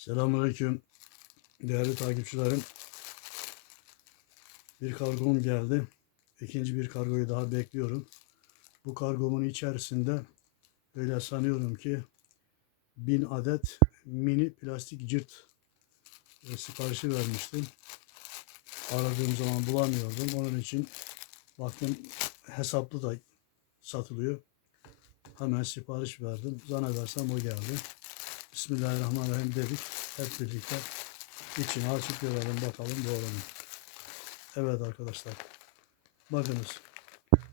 Selamünaleyküm değerli takipçilerim. Bir kargom geldi. İkinci bir kargoyu daha bekliyorum. Bu kargomun içerisinde öyle sanıyorum ki bin adet mini plastik cırt e, siparişi vermiştim. Aradığım zaman bulamıyordum. Onun için baktım hesaplı da satılıyor. Hemen sipariş verdim. Zannedersem o geldi. Bismillahirrahmanirrahim dedik. Hep birlikte içini açıp görelim bakalım doğru mu? Evet arkadaşlar. Bakınız.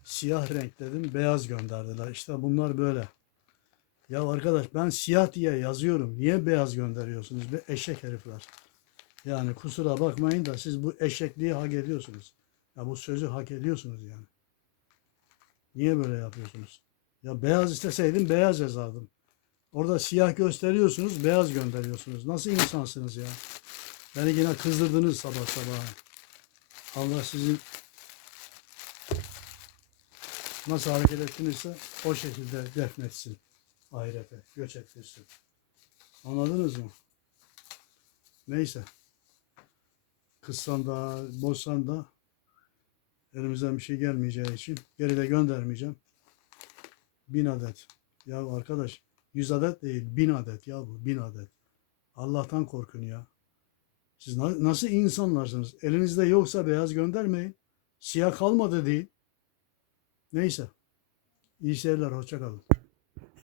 Siyah renk dedim. Beyaz gönderdiler. İşte bunlar böyle. Ya arkadaş ben siyah diye yazıyorum. Niye beyaz gönderiyorsunuz? Be eşek herifler. Yani kusura bakmayın da siz bu eşekliği hak ediyorsunuz. Ya bu sözü hak ediyorsunuz yani. Niye böyle yapıyorsunuz? Ya beyaz isteseydim beyaz yazardım. Orada siyah gösteriyorsunuz, beyaz gönderiyorsunuz. Nasıl insansınız ya? Beni yine kızdırdınız sabah sabah. Allah sizin nasıl hareket ettinizse o şekilde defnetsin. Ahirete, göç ettirsin. Anladınız mı? Neyse. Kızsan da, bozsan da elimizden bir şey gelmeyeceği için geri de göndermeyeceğim. Bin adet. Ya arkadaş 100 adet değil, bin adet ya bu, bin adet. Allah'tan korkun ya. Siz na- nasıl insanlarsınız? Elinizde yoksa beyaz göndermeyin. Siyah kalmadı değil. Neyse. İyi seyirler, hoşça kalın.